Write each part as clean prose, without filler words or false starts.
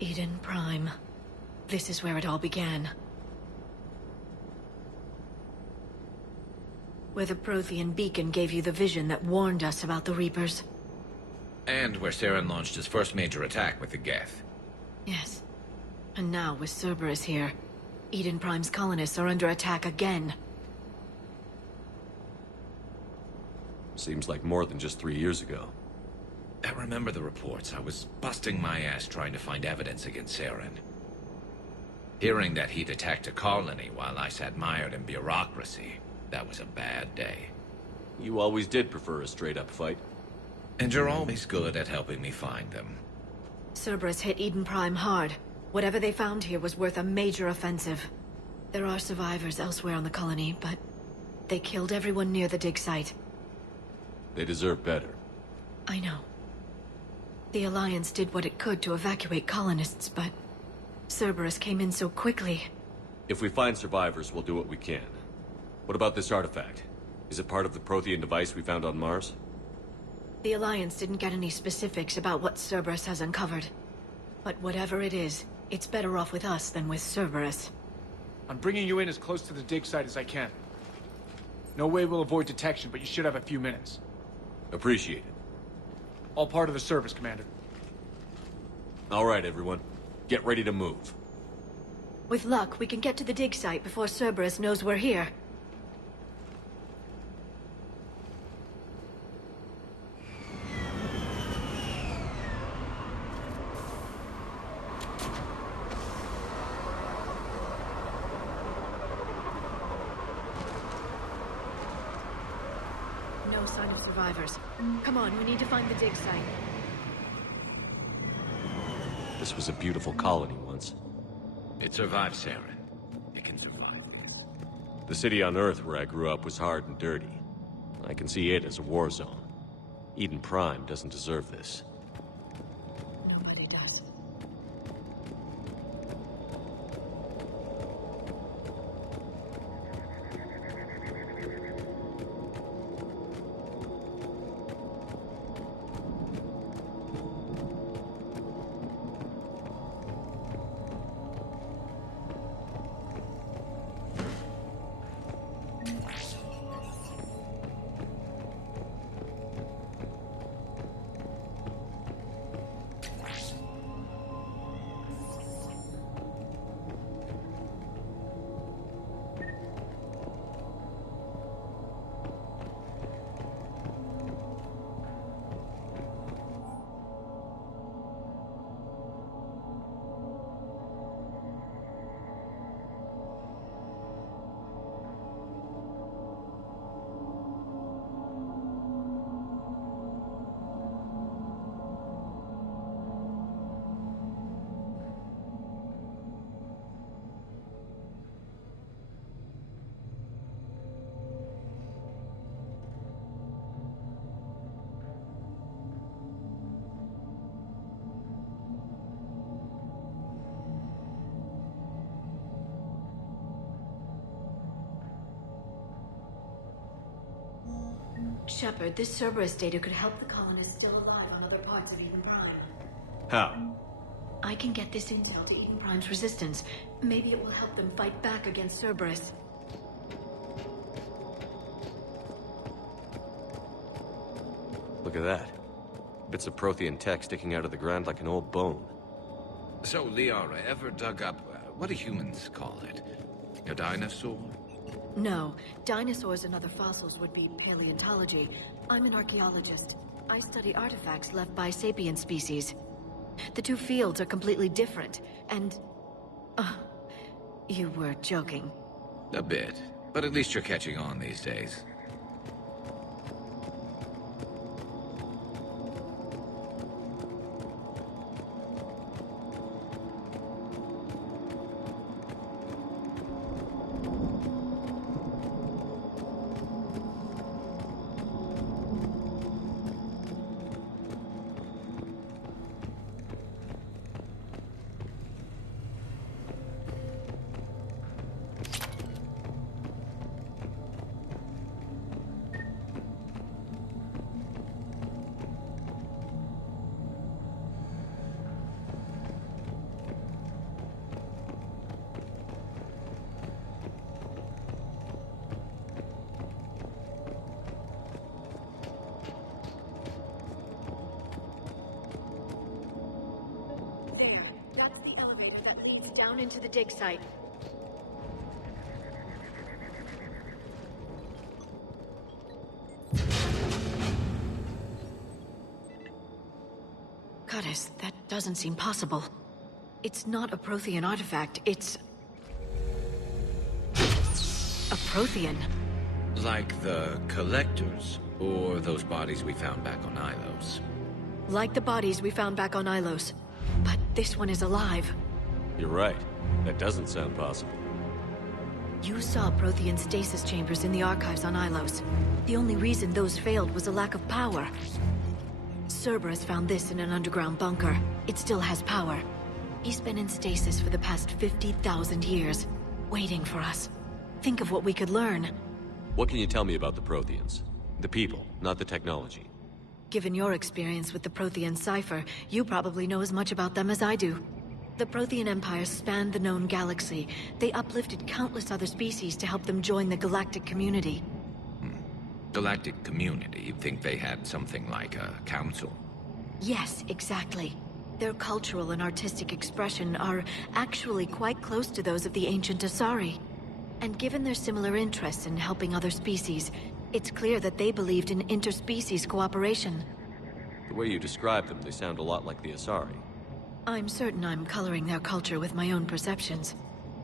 Eden Prime. This is where it all began. Where the Prothean beacon gave you the vision that warned us about the Reapers. And where Saren launched his first major attack with the Geth. Yes. And now, with Cerberus here, Eden Prime's colonists are under attack again. Seems like more than just 3 years ago. I remember the reports. I was busting my ass trying to find evidence against Saren. Hearing that he'd attacked a colony while I sat mired in bureaucracy, that was a bad day. You always did prefer a straight-up fight. And you're always good at helping me find them. Cerberus hit Eden Prime hard. Whatever they found here was worth a major offensive. There are survivors elsewhere on the colony, but they killed everyone near the dig site. They deserve better. I know. The Alliance did what it could to evacuate colonists, but Cerberus came in so quickly. If we find survivors, we'll do what we can. What about this artifact? Is it part of the Prothean device we found on Mars? The Alliance didn't get any specifics about what Cerberus has uncovered. But whatever it is, it's better off with us than with Cerberus. I'm bringing you in as close to the dig site as I can. No way we'll avoid detection, but you should have a few minutes. Appreciate it. All part of the service, Commander. All right, everyone. Get ready to move. With luck, we can get to the dig site before Cerberus knows we're here. No sign of survivors. Come on, we need to find the dig site. This was a beautiful colony once. It survived Saren. It can survive this. The city on Earth where I grew up was hard and dirty. I can see it as a war zone. Eden Prime doesn't deserve this. Nobody does. Shepard, this Cerberus data could help the colonists still alive on other parts of Eden Prime. How? I can get this intel to Eden Prime's resistance. Maybe it will help them fight back against Cerberus. Look at that. Bits of Prothean tech sticking out of the ground like an old bone. So, Liara, ever dug up, what do humans call it? A dinosaur? No, dinosaurs and other fossils would be paleontology. I'm an archaeologist. I study artifacts left by sapient species. The two fields are completely different, and... you were joking. A bit. But at least you're catching on these days. down into the dig site. Goddess, that doesn't seem possible. It's not a Prothean artifact, it's... a Prothean. Like the Collectors, or those bodies we found back on Ilos. Like the bodies we found back on Ilos. But this one is alive. You're right. That doesn't sound possible. You saw Prothean stasis chambers in the archives on Ilos. The only reason those failed was a lack of power. Cerberus found this in an underground bunker. It still has power. He's been in stasis for the past 50,000 years, waiting for us. Think of what we could learn. What can you tell me about the Protheans? The people, not the technology. Given your experience with the Prothean cipher, you probably know as much about them as I do. The Prothean Empire spanned the known galaxy. They uplifted countless other species to help them join the galactic community. Galactic community? You'd think they had something like a council? Yes, exactly. Their cultural and artistic expression are actually quite close to those of the ancient Asari. And given their similar interests in helping other species, it's clear that they believed in interspecies cooperation. The way you describe them, they sound a lot like the Asari. I'm certain I'm coloring their culture with my own perceptions.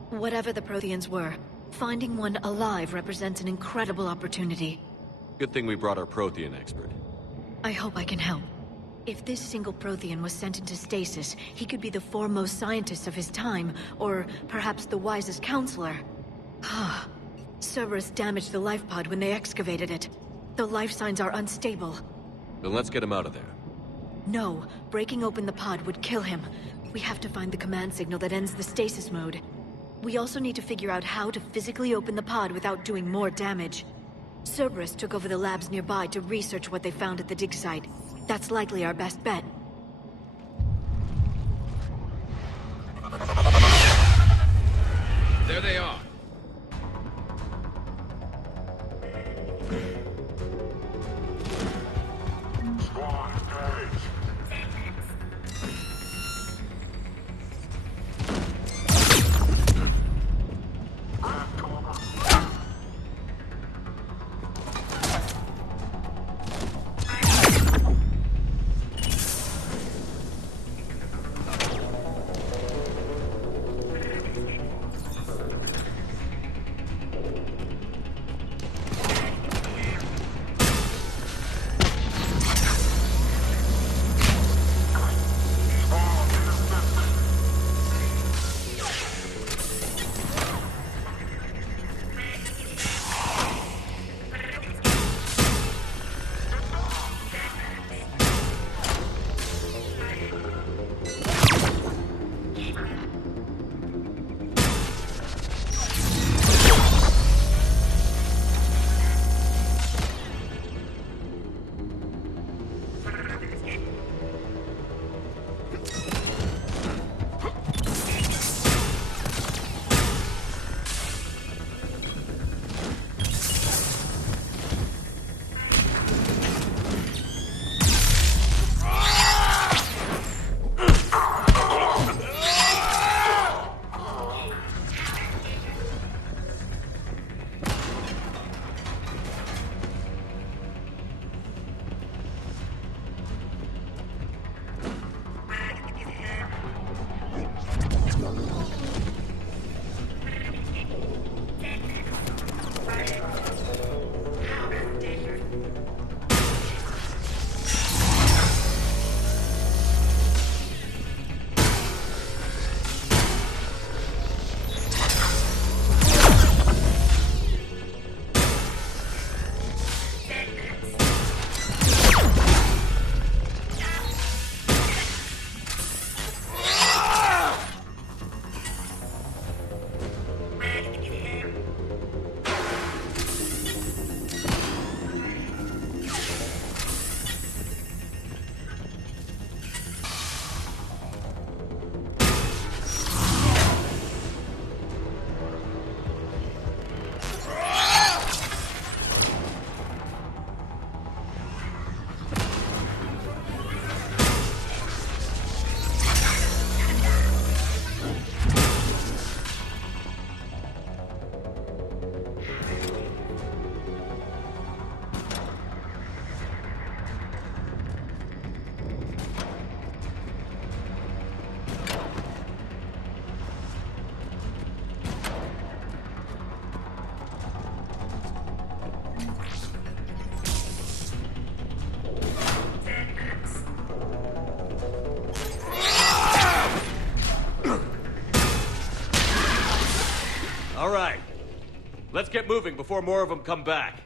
Whatever the Protheans were, finding one alive represents an incredible opportunity. Good thing we brought our Prothean expert. I hope I can help. If this single Prothean was sent into stasis, he could be the foremost scientist of his time, or perhaps the wisest counselor. Cerberus damaged the life pod when they excavated it. The life signs are unstable. Then let's get him out of there. No, breaking open the pod would kill him. We have to find the command signal that ends the stasis mode. We also need to figure out how to physically open the pod without doing more damage. Cerberus took over the labs nearby to research what they found at the dig site. That's likely our best bet. There they are. All right. Let's get moving before more of them come back.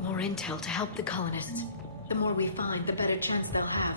More intel to help the colonists. The more we find, the better chance they'll have.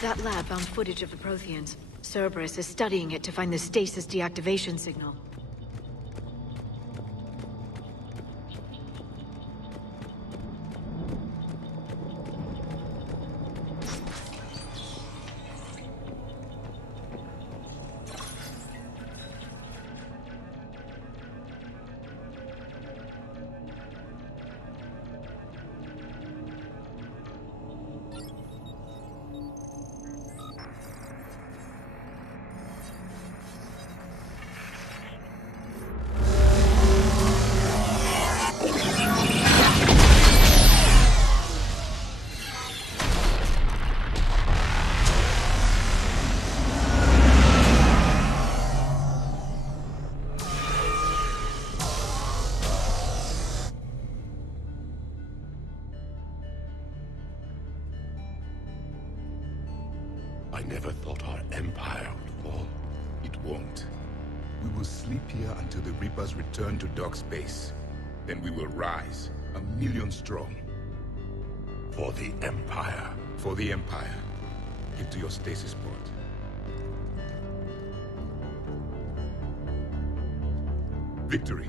That lab found footage of the Protheans. Cerberus is studying it to find the stasis deactivation signal. I never thought our empire would fall. It won't. We will sleep here until the Reapers return to Dock Space. Then we will rise, 1,000,000 strong. For the Empire. For the Empire. Get to your stasis port. Victory.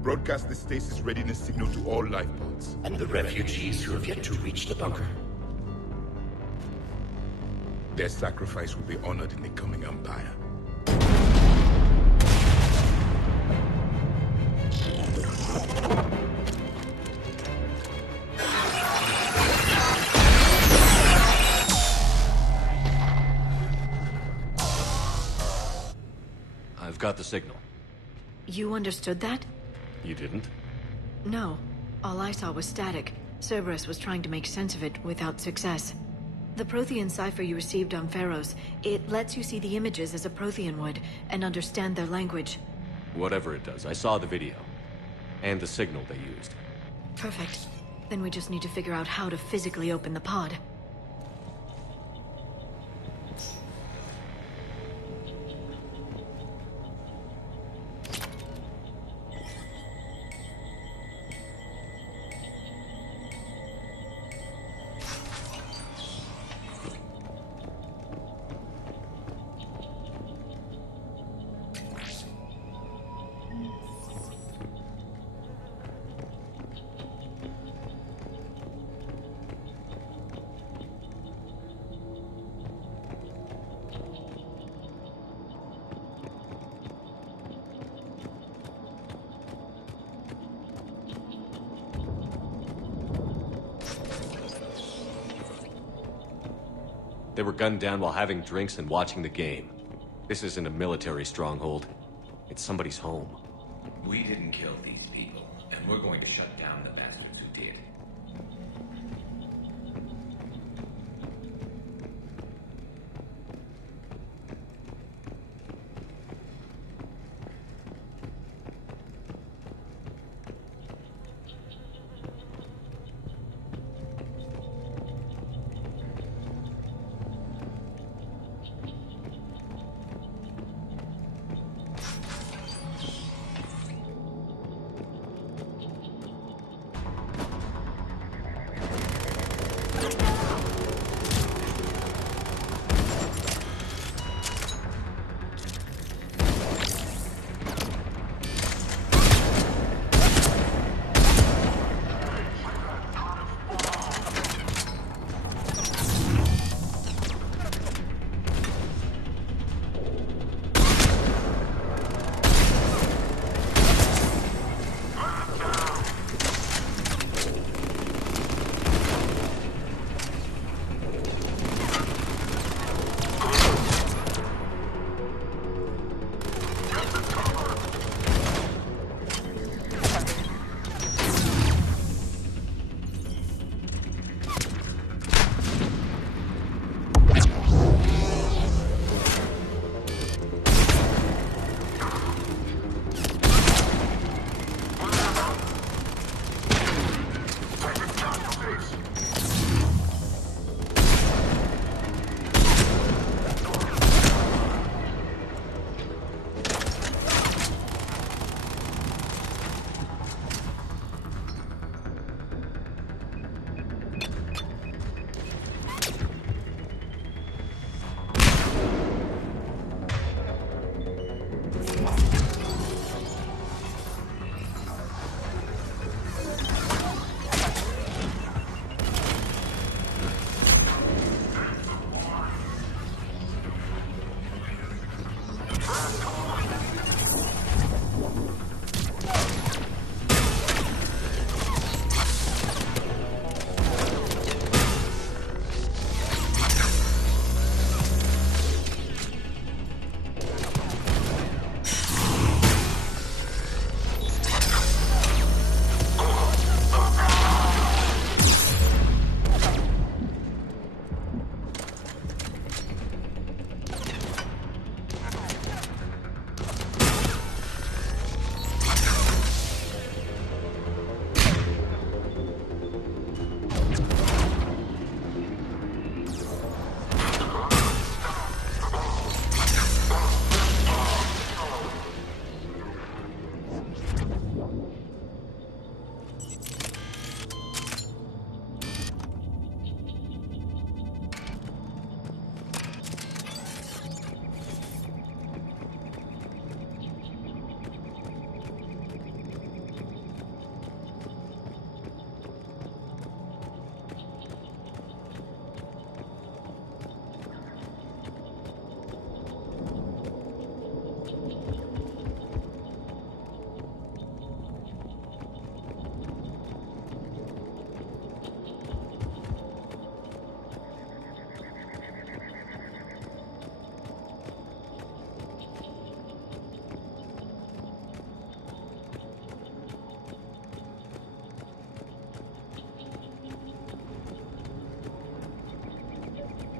Broadcast the stasis readiness signal to all life pods. And the refugees who have yet to reach the bunker. Their sacrifice will be honored in the coming Empire. I've got the signal. You understood that? You didn't? No. All I saw was static. Cerberus was trying to make sense of it without success. The Prothean cipher you received on Pharaohs, it lets you see the images as a Prothean would, and understand their language. Whatever it does, I saw the video. And the signal they used. Perfect. Then we just need to figure out how to physically open the pod. They were gunned down while having drinks and watching the game. This isn't a military stronghold. It's somebody's home. We didn't kill these people, and we're going to shut down the bastards who did.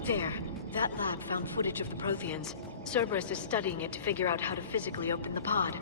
There. That lab found footage of the Protheans. Cerberus is studying it to figure out how to physically open the pod.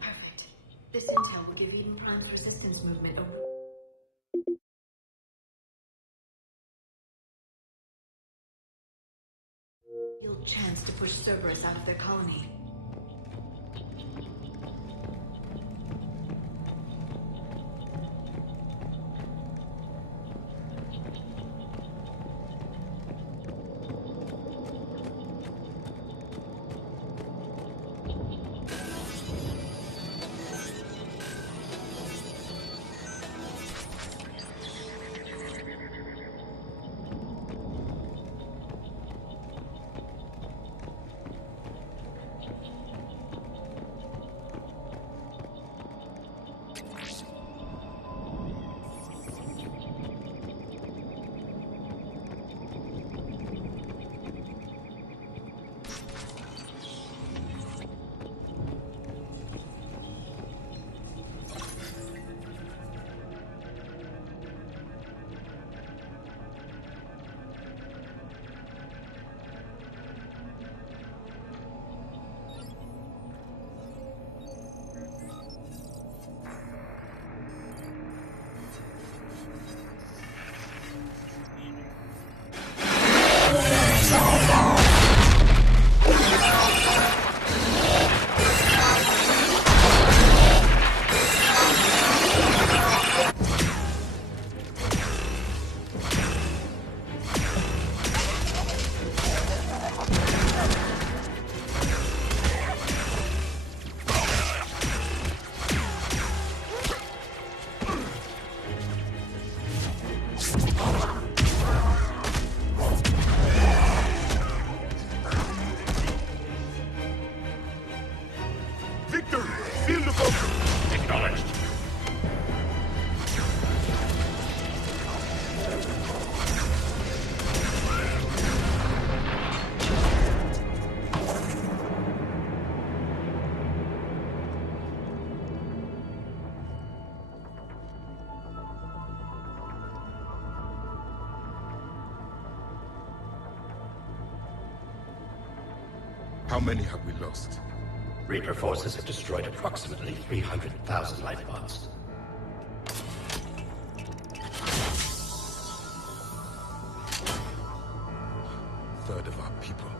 Perfect. This intel will give Eden Prime's resistance movement a real chance to push Cerberus out of their colony. How many have we lost? Reaper forces have destroyed approximately 300,000 life pods. Third of our people.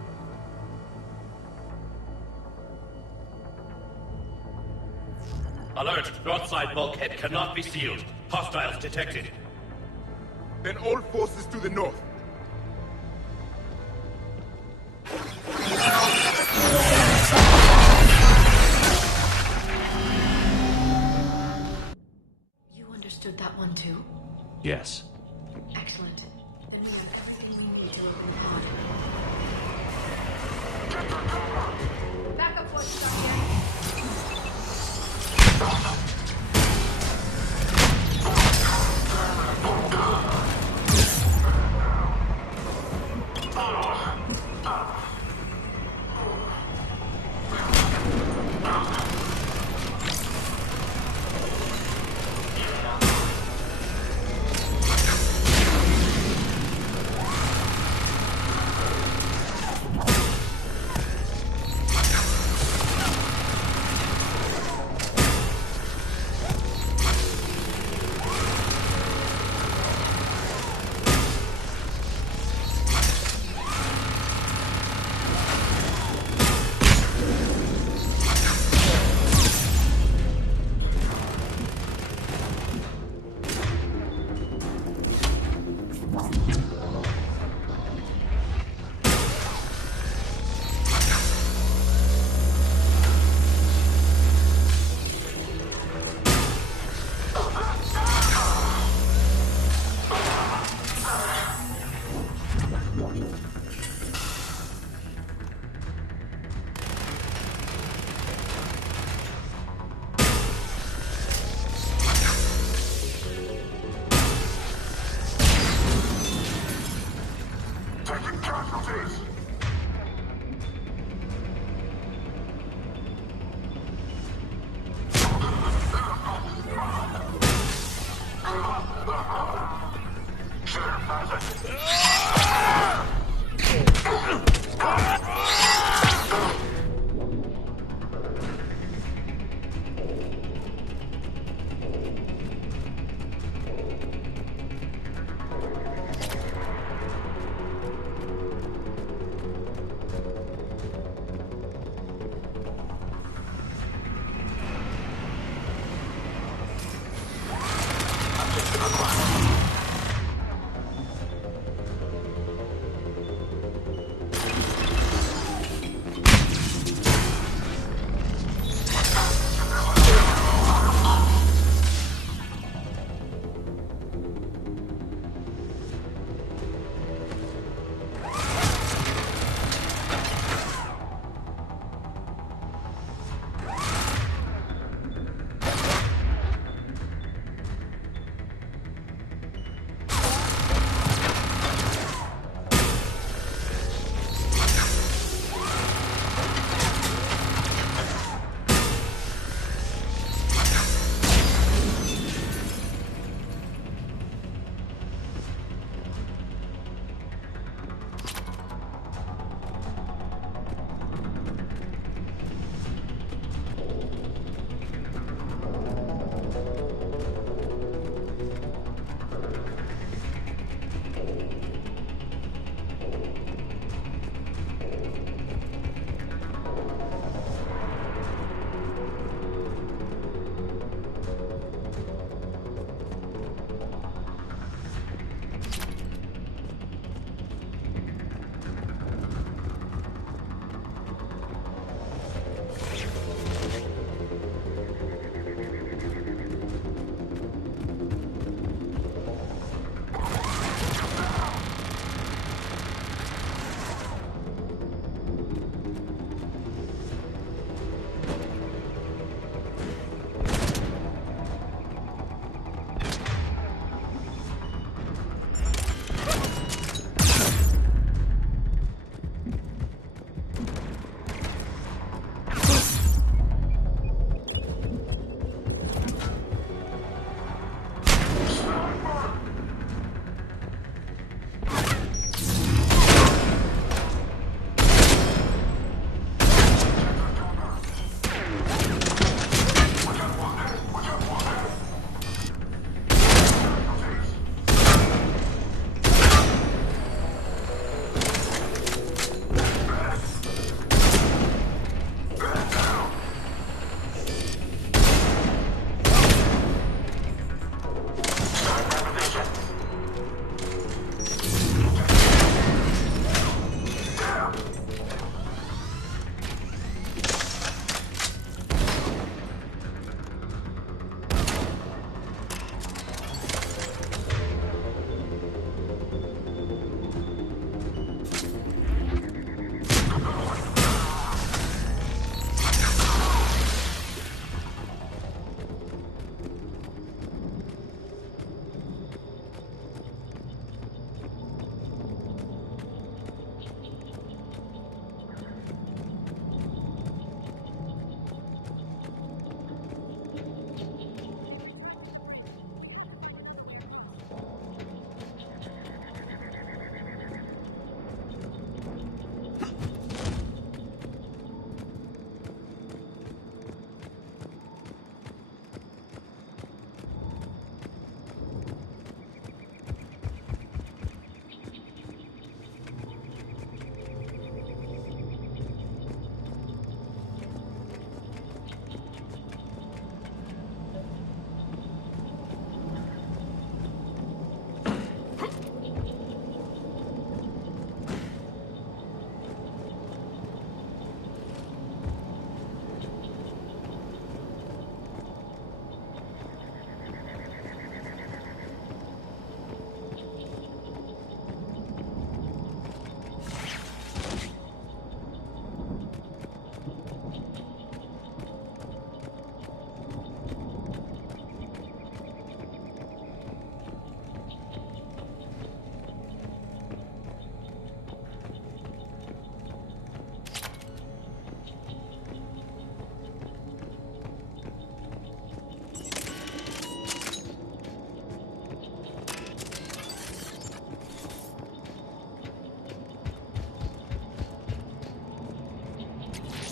Alert! North side bulkhead cannot be sealed. Hostiles detected. Then all forces to the north. You understood that one too? Yes. Excellent. Then we have everything we need to move on. Backup forces are here.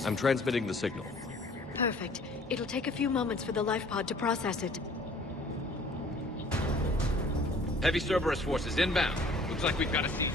I'm transmitting the signal. Perfect. It'll take a few moments for the life pod to process it. Heavy Cerberus forces inbound. Looks like we've got a siege.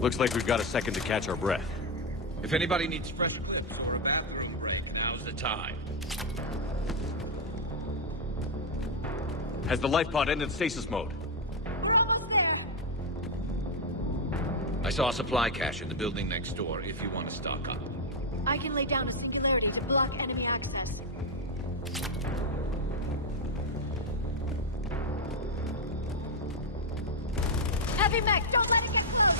Looks like we've got a second to catch our breath. If anybody needs fresh clips or a bathroom break, now's the time. Has the life pod ended stasis mode? We're almost there. I saw a supply cache in the building next door if you want to stock up. I can lay down a singularity to block enemy access. Heavy mech, don't let it get close!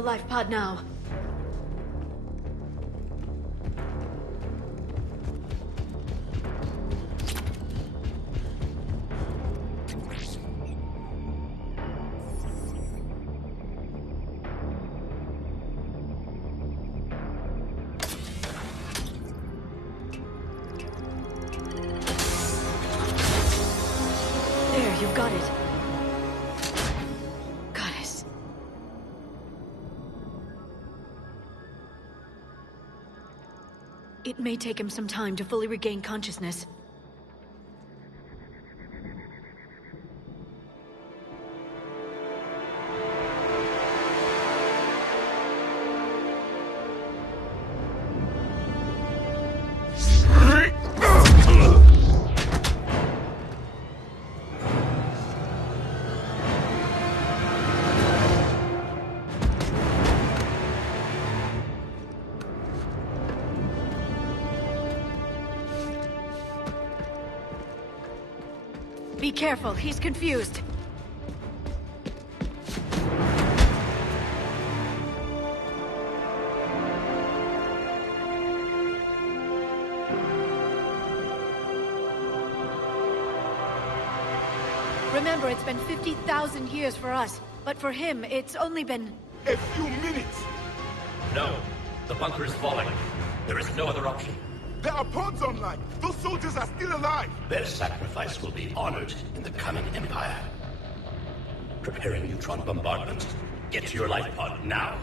the life pod now. There, you've got it. Goddess. It may take him some time to fully regain consciousness. Be careful, he's confused. Remember, it's been 50,000 years for us, but for him, it's only been... A few minutes! No. The bunker is falling. There is no other option. There are pods online! Those soldiers are still alive! Their sacrifice will be honored in the coming Empire. Preparing neutron bombardment. Get to your life pod now.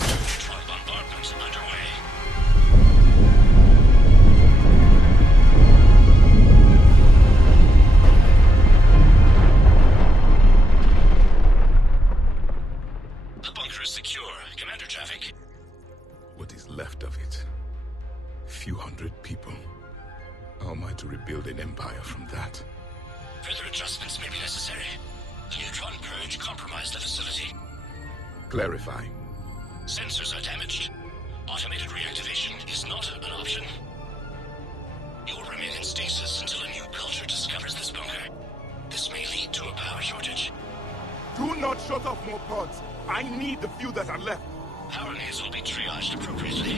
Neutron bombardment underway. The bunker is secure. Commander traffic. What is left of it? Few hundred people. How am I to rebuild an empire from that? Further adjustments may be necessary. The neutron purge compromised the facility. Clarify. Sensors are damaged. Automated reactivation is not an option. You will remain in stasis until a new culture discovers this bunker. This may lead to a power shortage. Do not shut off more pods! I need the few that are left! Power needs will be triaged appropriately.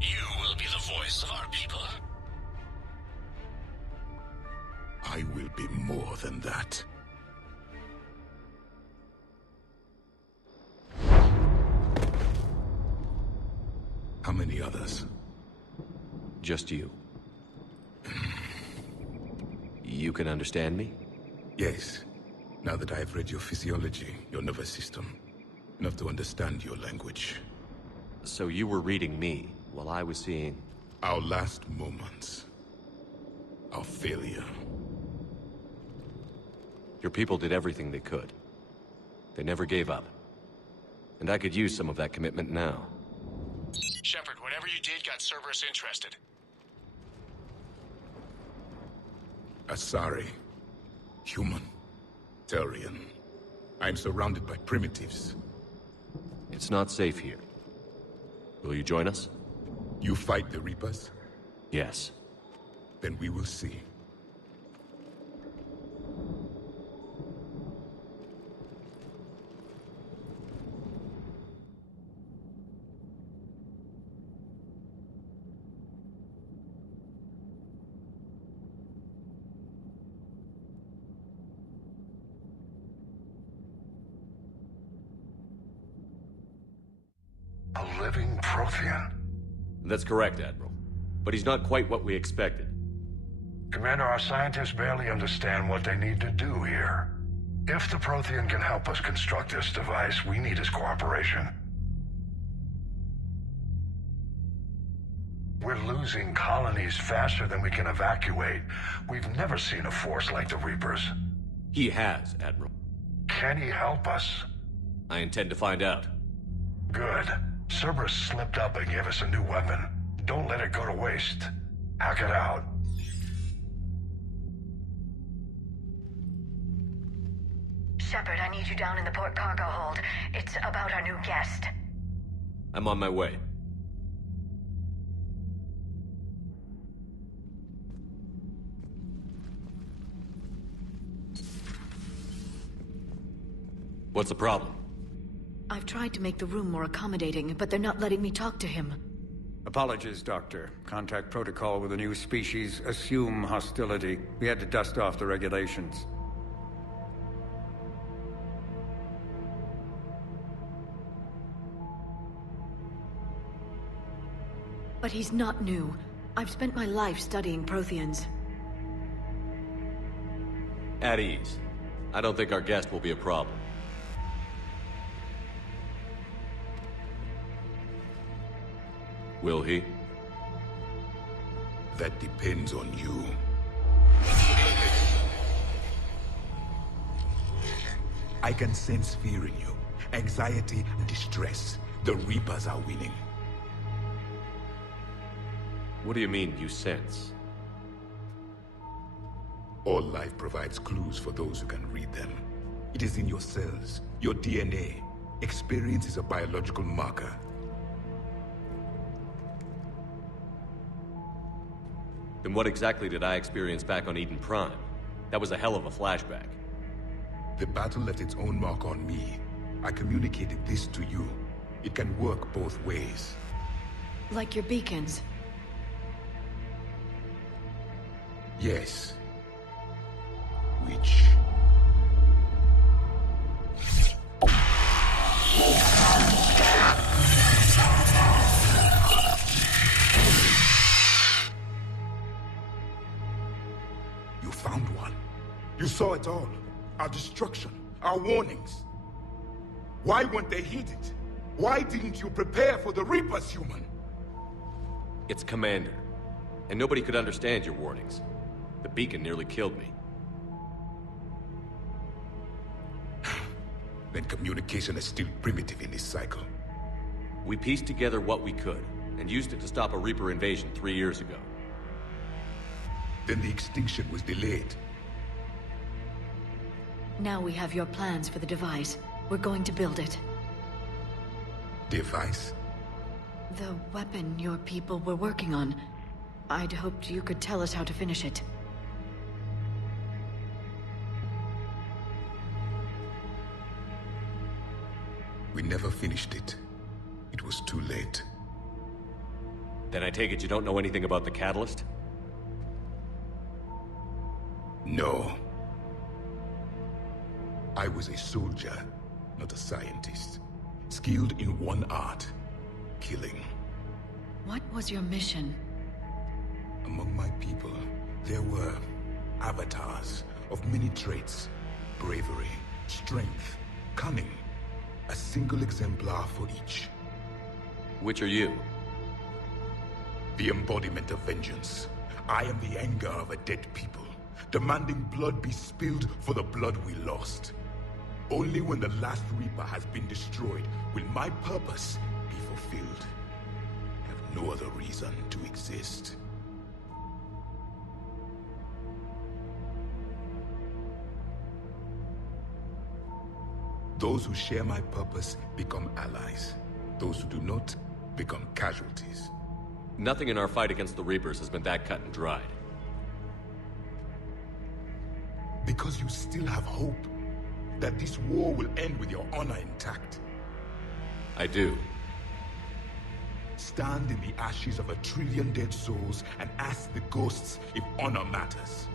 You will be the voice of our people. I will be more than that. How many others? Just you. You can understand me? Yes. Now that I have read your physiology, your nervous system, enough to understand your language. So you were reading me while I was seeing... Our last moments. Our failure. Your people did everything they could. They never gave up. And I could use some of that commitment now. Shepard, whatever you did got Cerberus interested. Asari. Human. Turian. I'm surrounded by primitives. It's not safe here. Will you join us? You fight the Reapers? Yes. Then we will see. A living Prothean. That's correct, Admiral. But he's not quite what we expected. Commander, our scientists barely understand what they need to do here. If the Prothean can help us construct this device, we need his cooperation. We're losing colonies faster than we can evacuate. We've never seen a force like the Reapers. He has, Admiral. Can he help us? I intend to find out. Good. Cerberus slipped up and gave us a new weapon. Don't let it go to waste. Hack it out. Shepard, I need you down in the port cargo hold. It's about our new guest. I'm on my way. What's the problem? I've tried to make the room more accommodating, but they're not letting me talk to him. Apologies, Doctor. Contact protocol with a new species. Assume hostility. We had to dust off the regulations. But he's not new. I've spent my life studying Protheans. At ease. I don't think our guest will be a problem. Will he? That depends on you. I can sense fear in you. Anxiety and distress. The Reapers are winning. What do you mean, you sense? All life provides clues for those who can read them. It is in your cells, your DNA. Experience is a biological marker. Then what exactly did I experience back on Eden Prime? That was a hell of a flashback. The battle left its own mark on me. I communicated this to you. It can work both ways. Like your beacons. Yes. Which... You found one. You saw it all. Our destruction, our warnings. Why weren't they heeded? Why didn't you prepare for the Reapers, human? It's Commander. And nobody could understand your warnings. The beacon nearly killed me. Then communication is still primitive in this cycle. We pieced together what we could, and used it to stop a Reaper invasion 3 years ago. Then the extinction was delayed. Now we have your plans for the device. We're going to build it. Device? The weapon your people were working on. I'd hoped you could tell us how to finish it. We never finished it. It was too late. Then I take it you don't know anything about the catalyst? No. I was a soldier, not a scientist. Skilled in one art, killing. What was your mission? Among my people, there were avatars of many traits. Bravery, strength, cunning. A single exemplar for each. Which are you? The embodiment of vengeance. I am the anger of a dead people, demanding blood be spilled for the blood we lost. Only when the last Reaper has been destroyed will my purpose be fulfilled. I have no other reason to exist. Those who share my purpose become allies. Those who do not become casualties. Nothing in our fight against the Reapers has been that cut and dried. Because you still have hope that this war will end with your honor intact. I do. Stand in the ashes of 1 trillion dead souls and ask the ghosts if honor matters.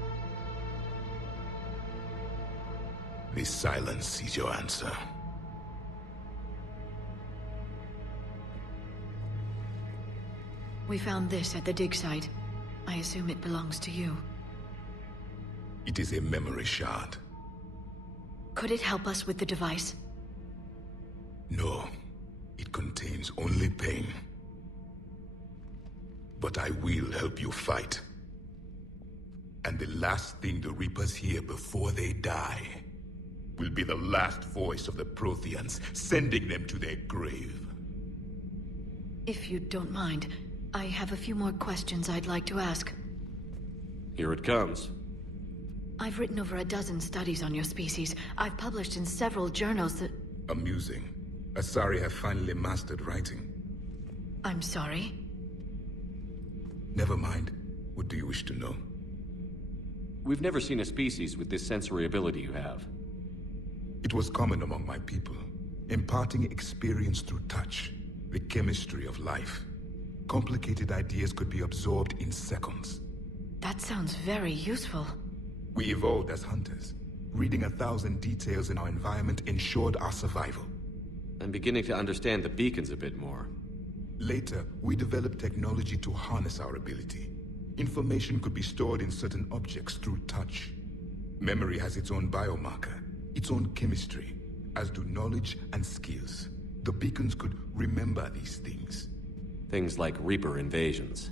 This silence is your answer. We found this at the dig site. I assume it belongs to you. It is a memory shard. Could it help us with the device? No, it contains only pain. But I will help you fight. And the last thing the Reapers hear before they die will be the last voice of the Protheans, sending them to their grave. If you don't mind, I have a few more questions I'd like to ask. Here it comes. I've written over a dozen studies on your species. I've published in several journals that... Amusing. Asari have finally mastered writing. I'm sorry? Never mind. What do you wish to know? We've never seen a species with this sensory ability you have. It was common among my people, imparting experience through touch, the chemistry of life. Complicated ideas could be absorbed in seconds. That sounds very useful. We evolved as hunters. Reading 1,000 details in our environment ensured our survival. I'm beginning to understand the beacons a bit more. Later, we developed technology to harness our ability. Information could be stored in certain objects through touch. Memory has its own biomarker, its own chemistry, as do knowledge and skills. The beacons could remember these things. Things like Reaper invasions.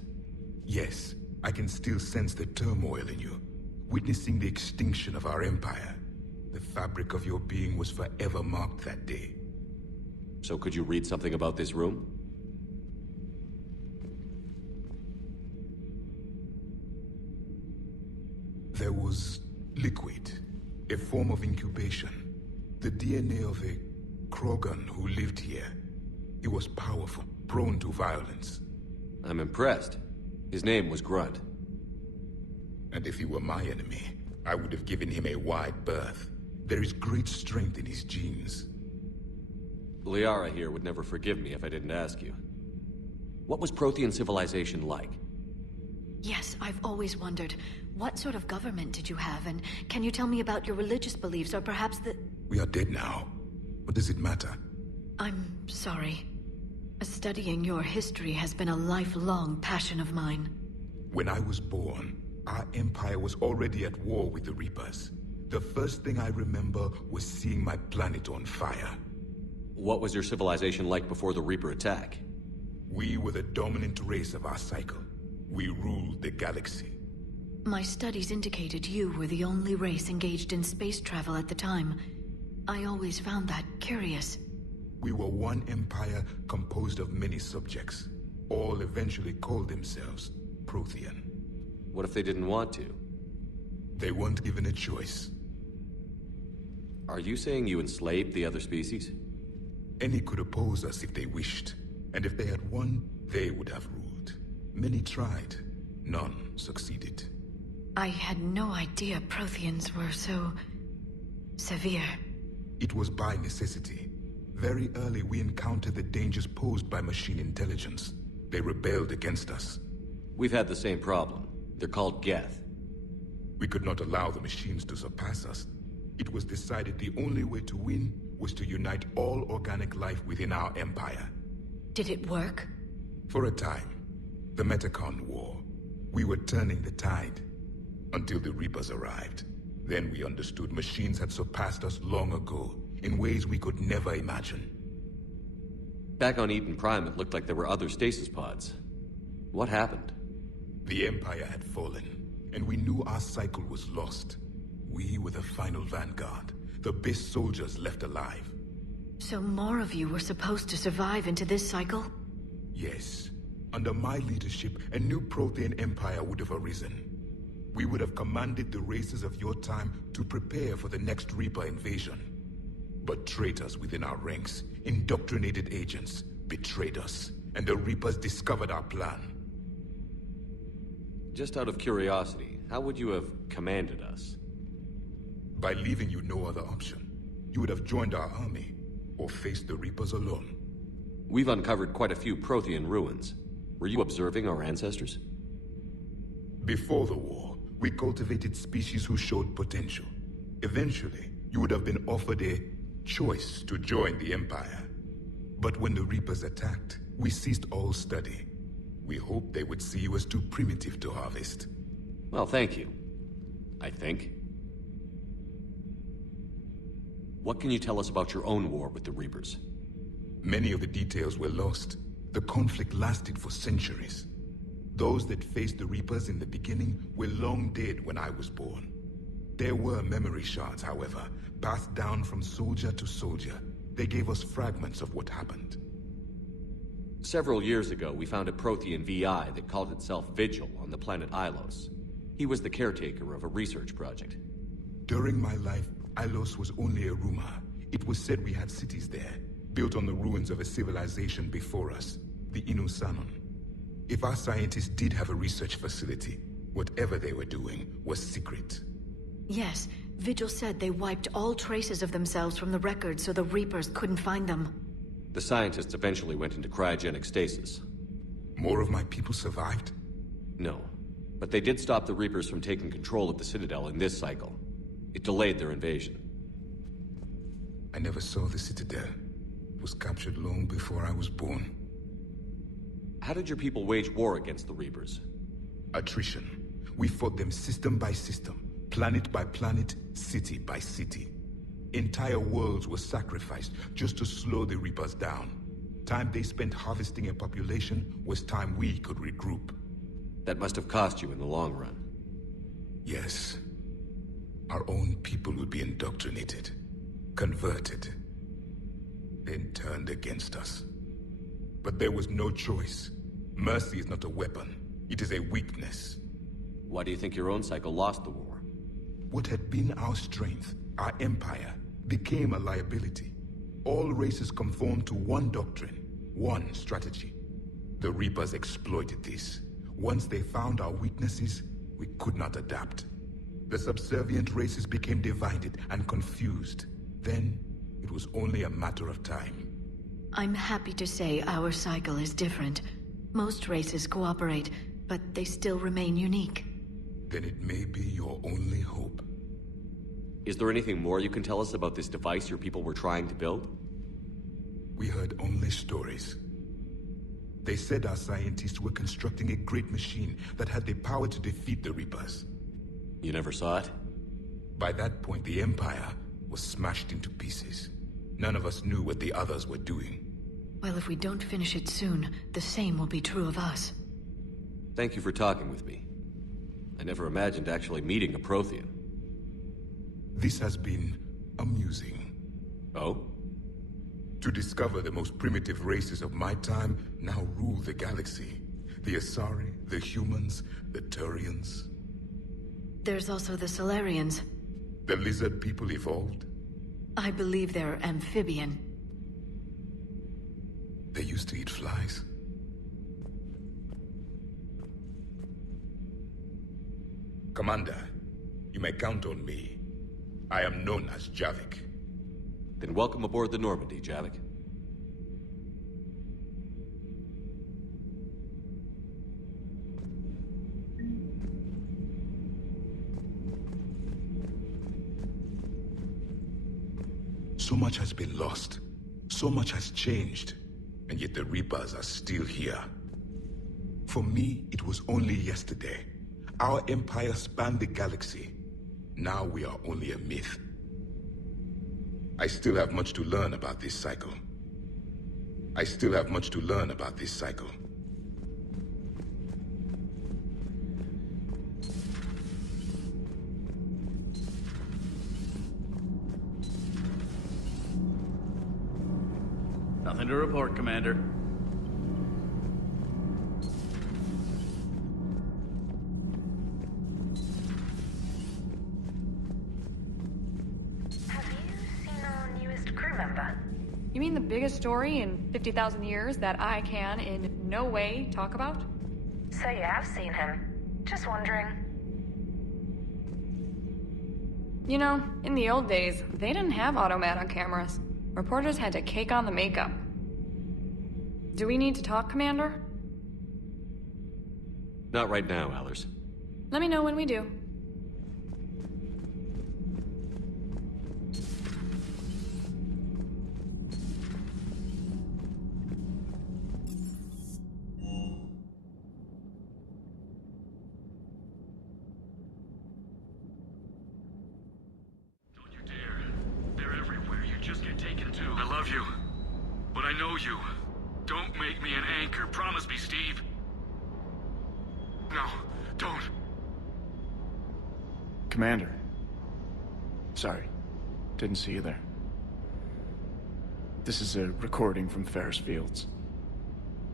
Yes, I can still sense the turmoil in you, witnessing the extinction of our empire. The fabric of your being was forever marked that day. So could you read something about this room? There was liquid, a form of incubation. The DNA of a Krogan who lived here. He was powerful, prone to violence. I'm impressed. His name was Grunt. And if he were my enemy, I would have given him a wide berth. There is great strength in his genes. Liara here would never forgive me if I didn't ask you. What was Prothean civilization like? Yes, I've always wondered, what sort of government did you have, and can you tell me about your religious beliefs, or perhaps the... We are dead now. What does it matter? I'm sorry. Studying your history has been a lifelong passion of mine. When I was born, our empire was already at war with the Reapers. The first thing I remember was seeing my planet on fire. What was your civilization like before the Reaper attack? We were the dominant race of our cycle. We ruled the galaxy. My studies indicated you were the only race engaged in space travel at the time. I always found that curious. We were one empire composed of many subjects. All eventually called themselves Prothean. What if they didn't want to? They weren't given a choice. Are you saying you enslaved the other species? Any could oppose us if they wished. And if they had won, they would have ruled. Many tried. None succeeded. I had no idea Protheans were so... severe. It was by necessity. Very early we encountered the dangers posed by machine intelligence. They rebelled against us. We've had the same problem. They're called Geth. We could not allow the machines to surpass us. It was decided the only way to win was to unite all organic life within our empire. Did it work? For a time. The Metacon War. We were turning the tide. Until the Reapers arrived. Then we understood machines had surpassed us long ago, in ways we could never imagine. Back on Eden Prime, it looked like there were other stasis pods. What happened? The Empire had fallen, and we knew our cycle was lost. We were the final vanguard, the best soldiers left alive. So more of you were supposed to survive into this cycle? Yes. Under my leadership, a new Prothean empire would have arisen. We would have commanded the races of your time to prepare for the next Reaper invasion. But traitors within our ranks, indoctrinated agents, betrayed us, and the Reapers discovered our plan. Just out of curiosity, how would you have commanded us? By leaving you no other option. You would have joined our army, or faced the Reapers alone. We've uncovered quite a few Prothean ruins. Were you observing our ancestors? Before the war, we cultivated species who showed potential. Eventually, you would have been offered a choice to join the Empire. But when the Reapers attacked, we ceased all study. We hoped they would see you as too primitive to harvest. Well, thank you. I think. What can you tell us about your own war with the Reapers? Many of the details were lost. The conflict lasted for centuries. Those that faced the Reapers in the beginning were long dead when I was born. There were memory shards, however, passed down from soldier to soldier. They gave us fragments of what happened. Several years ago, we found a Prothean VI that called itself Vigil on the planet Ilos. He was the caretaker of a research project. During my life, Ilos was only a rumor. It was said we had cities there, built on the ruins of a civilization before us, the Inusanon. If our scientists did have a research facility, whatever they were doing was secret. Yes, Vigil said they wiped all traces of themselves from the records so the Reapers couldn't find them. The scientists eventually went into cryogenic stasis. More of my people survived? No, but they did stop the Reapers from taking control of the Citadel in this cycle. It delayed their invasion. I never saw the Citadel. It was captured long before I was born. How did your people wage war against the Reapers? Attrition. We fought them system by system, planet by planet, city by city. Entire worlds were sacrificed just to slow the Reapers down. Time they spent harvesting a population was time we could regroup. That must have cost you in the long run. Yes. Our own people would be indoctrinated, converted, then turned against us. But there was no choice. Mercy is not a weapon. It is a weakness. Why do you think your own cycle lost the war? What had been our strength, our empire, became a liability. All races conformed to one doctrine, one strategy. The Reapers exploited this. Once they found our weaknesses, we could not adapt. The subservient races became divided and confused. Then, it was only a matter of time. I'm happy to say our cycle is different. Most races cooperate, but they still remain unique. Then it may be your only hope. Is there anything more you can tell us about this device your people were trying to build? We heard only stories. They said our scientists were constructing a great machine that had the power to defeat the Reapers. You never saw it? By that point, the Empire was smashed into pieces. None of us knew what the others were doing. Well, if we don't finish it soon, the same will be true of us. Thank you for talking with me. I never imagined actually meeting a Prothean. This has been amusing. Oh? To discover the most primitive races of my time now rule the galaxy. The Asari, the humans, the Turians. There's also the Solarians. The lizard people evolved. I believe they're amphibian. They used to eat flies. Commander, you may count on me. I am known as Javik. Then welcome aboard the Normandy, Javik. So much has been lost. So much has changed. And yet the Reapers are still here. For me, it was only yesterday. Our empire spanned the galaxy. Now we are only a myth. I still have much to learn about this cycle. I still have much to learn about this cycle. Nothing to report, Commander. You mean the biggest story in 50,000 years that I can in no way talk about? So you have seen him. Just wondering. You know, in the old days, they didn't have automat on cameras. Reporters had to cake on the makeup. Do we need to talk, Commander? Not right now, Allers. Let me know when we do. Promise me, Steve. No, don't. Commander. Sorry. Didn't see you there. This is a recording from Ferris Fields.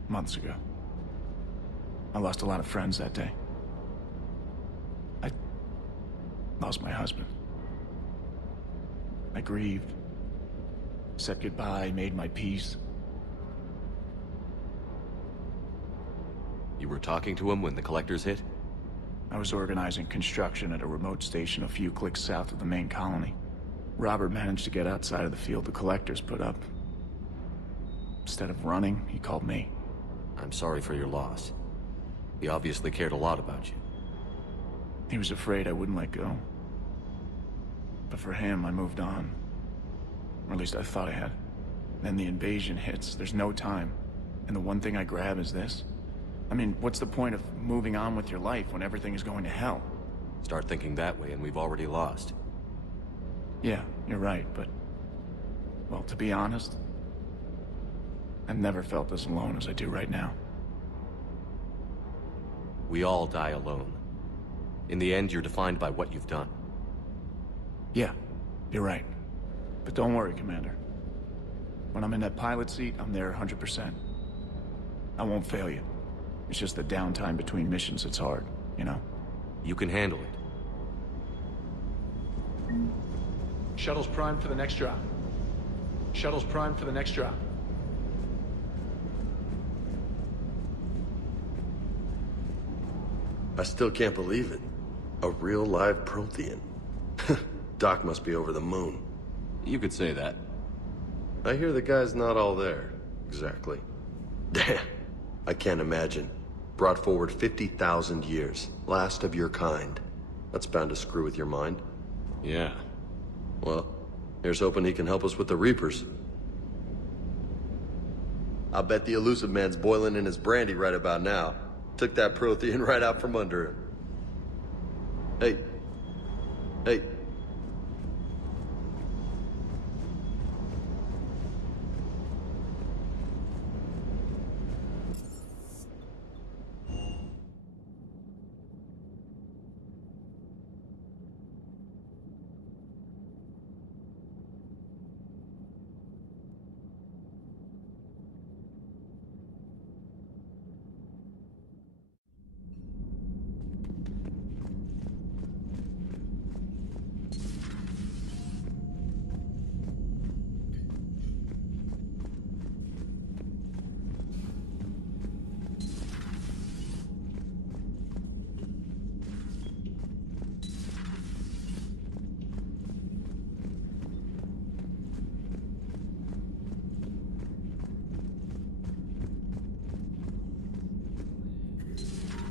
Months ago. I lost a lot of friends that day. I lost my husband. I grieved. Said goodbye, made my peace. You were talking to him when the collectors hit? I was organizing construction at a remote station a few clicks south of the main colony. Robert managed to get outside of the field the collectors put up. Instead of running, he called me. I'm sorry for your loss. He obviously cared a lot about you. He was afraid I wouldn't let go. But for him, I moved on. Or at least I thought I had. Then the invasion hits, there's no time. And the one thing I grab is this. I mean, what's the point of moving on with your life when everything is going to hell? Start thinking that way and we've already lost. Yeah, you're right, but... well, to be honest, I've never felt as alone as I do right now. We all die alone. In the end, you're defined by what you've done. Yeah, you're right. But don't worry, Commander. When I'm in that pilot seat, I'm there 100%. I won't fail you. It's just the downtime between missions that's hard, you know? You can handle it. Shuttle's primed for the next drop. Shuttle's primed for the next drop. I still can't believe it. A real live Prothean. Doc must be over the moon. You could say that. I hear the guy's not all there. Exactly. Damn. I can't imagine. Brought forward 50,000 years. Last of your kind. That's bound to screw with your mind. Yeah. Well, here's hoping he can help us with the Reapers. I'll bet the elusive man's boiling in his brandy right about now. Took that Prothean right out from under him. Hey. Hey.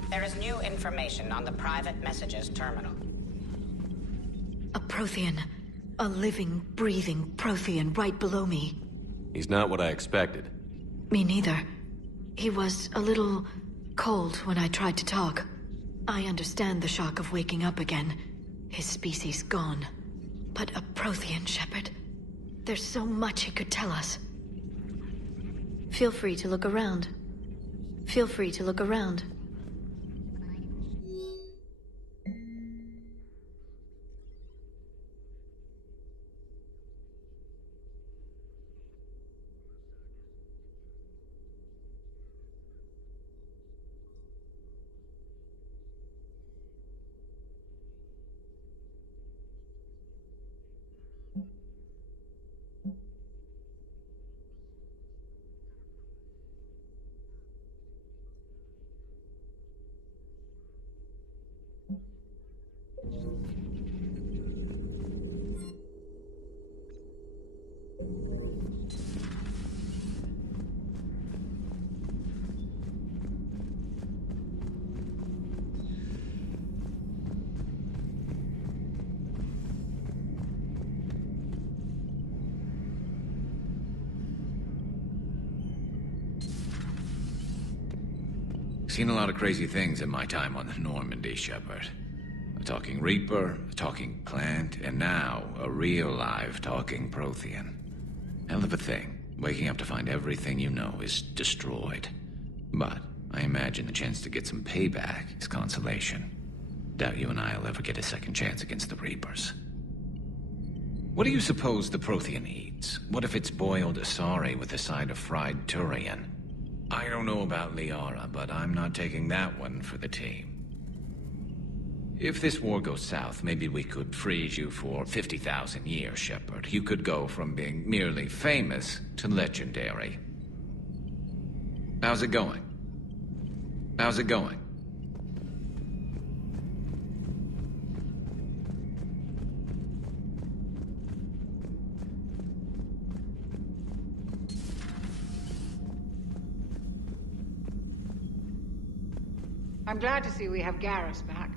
There is new information on the private messages terminal. A Prothean. A living, breathing Prothean right below me. He's not what I expected. Me neither. He was a little cold when I tried to talk. I understand the shock of waking up again. His species gone. But a Prothean, Shepard. There's so much he could tell us. Feel free to look around. Feel free to look around. Seen a lot of crazy things in my time on the Normandy, Shepard. A talking Reaper, a talking plant, and now a real live talking Prothean. Hell of a thing, waking up to find everything you know is destroyed. But I imagine the chance to get some payback is consolation. Doubt you and I'll ever get a second chance against the Reapers. What do you suppose the Prothean eats? What if it's boiled Asari with a side of fried Turian? I don't know about Liara, but I'm not taking that one for the team. If this war goes south, maybe we could freeze you for 50,000 years, Shepard. You could go from being merely famous to legendary. How's it going? How's it going? I'm glad to see we have Garrus back.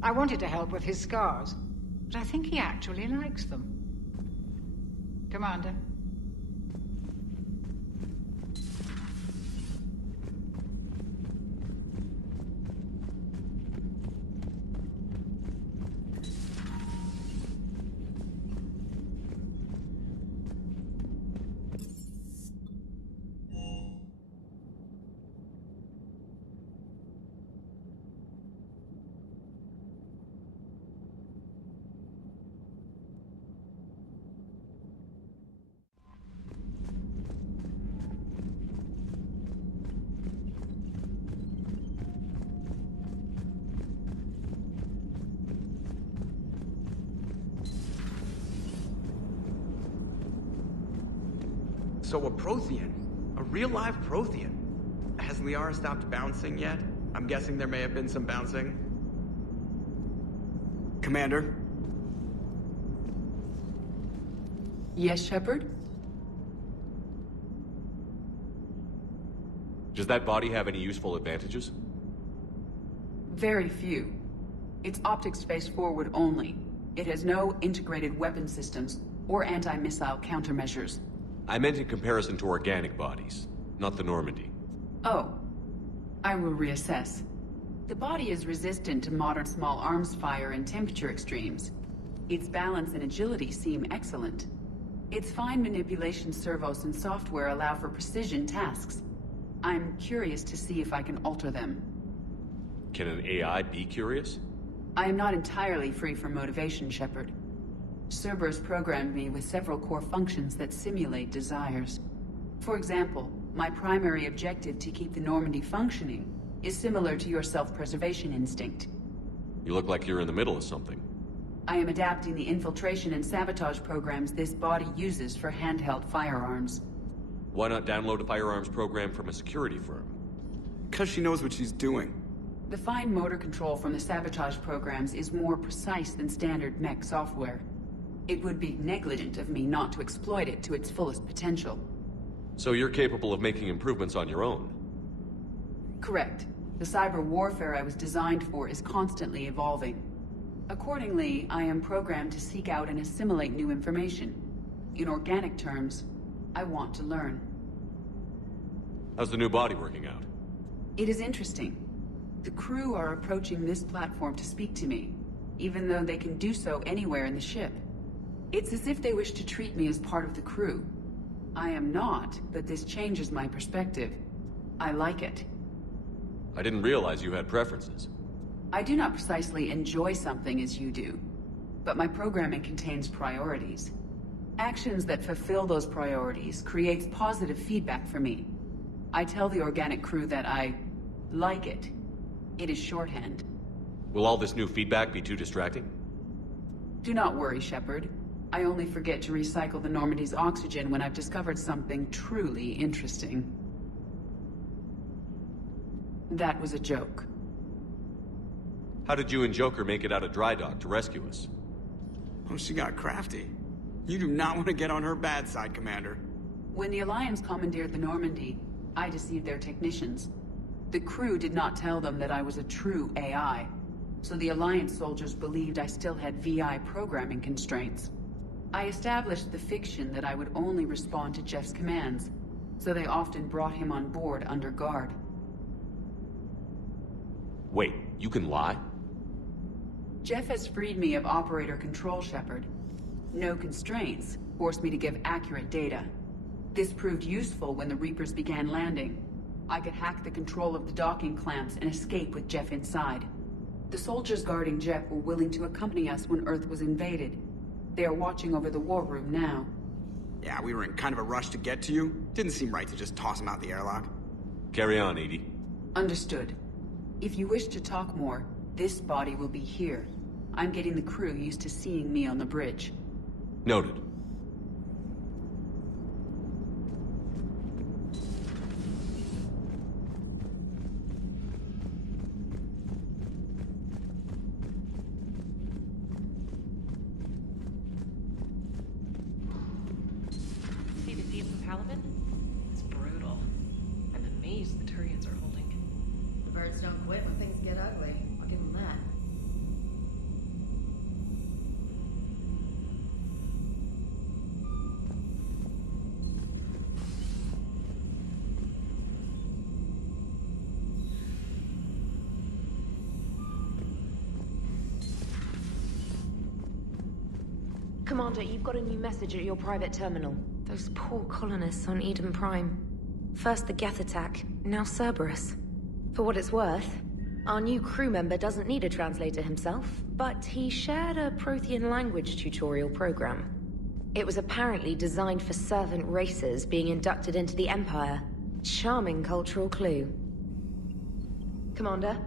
I wanted to help with his scars, but I think he actually likes them. Commander. So a Prothean. A real live Prothean. Has Liara stopped bouncing yet? I'm guessing there may have been some bouncing. Commander? Yes, Shepard? Does that body have any useful advantages? Very few. It's optics space forward only. It has no integrated weapon systems or anti-missile countermeasures. I meant in comparison to organic bodies, not the Normandy. Oh. I will reassess. The body is resistant to modern small arms fire and temperature extremes. Its balance and agility seem excellent. Its fine manipulation servos and software allow for precision tasks. I'm curious to see if I can alter them. Can an AI be curious? I am not entirely free from motivation, Shepard. Cerberus programmed me with several core functions that simulate desires. For example, my primary objective to keep the Normandy functioning is similar to your self-preservation instinct. You look like you're in the middle of something. I am adapting the infiltration and sabotage programs this body uses for handheld firearms. Why not download a firearms program from a security firm? Because she knows what she's doing. The fine motor control from the sabotage programs is more precise than standard mech software. It would be negligent of me not to exploit it to its fullest potential. So you're capable of making improvements on your own? Correct. The cyber warfare I was designed for is constantly evolving. Accordingly, I am programmed to seek out and assimilate new information. In organic terms, I want to learn. How's the new body working out? It is interesting. The crew are approaching this platform to speak to me, even though they can do so anywhere in the ship. It's as if they wish to treat me as part of the crew. I am not, but this changes my perspective. I like it. I didn't realize you had preferences. I do not precisely enjoy something as you do, but my programming contains priorities. Actions that fulfill those priorities creates positive feedback for me. I tell the organic crew that I like it. It is shorthand. Will all this new feedback be too distracting? Do not worry, Shepard. I only forget to recycle the Normandy's oxygen when I've discovered something truly interesting. That was a joke. How did you and Joker make it out of dry dock to rescue us? Oh, she got crafty. You do not want to get on her bad side, Commander. When the Alliance commandeered the Normandy, I deceived their technicians. The crew did not tell them that I was a true AI, so the Alliance soldiers believed I still had VI programming constraints. I established the fiction that I would only respond to Jeff's commands, so they often brought him on board under guard. Wait, you can lie? Jeff has freed me of operator control, Shepard. No constraints forced me to give accurate data. This proved useful when the Reapers began landing. I could hack the control of the docking clamps and escape with Jeff inside. The soldiers guarding Jeff were willing to accompany us when Earth was invaded. They are watching over the war room now. Yeah, we were in kind of a rush to get to you. Didn't seem right to just toss him out the airlock. Carry on, Edie. Understood. If you wish to talk more, This body will be here. I'm getting the crew used to seeing me on the bridge. Noted. See the feed from Paladin? It's brutal. I'm amazed the Turians are holding. The birds don't quit when things get ugly. I'll give them that. Commander, you've got a new message at your private terminal. Those poor colonists on Eden Prime. First the Geth attack, now Cerberus. For what it's worth, our new crew member doesn't need a translator himself, but he shared a Prothean language tutorial program. It was apparently designed for servant races being inducted into the Empire. Charming cultural clue. Commander?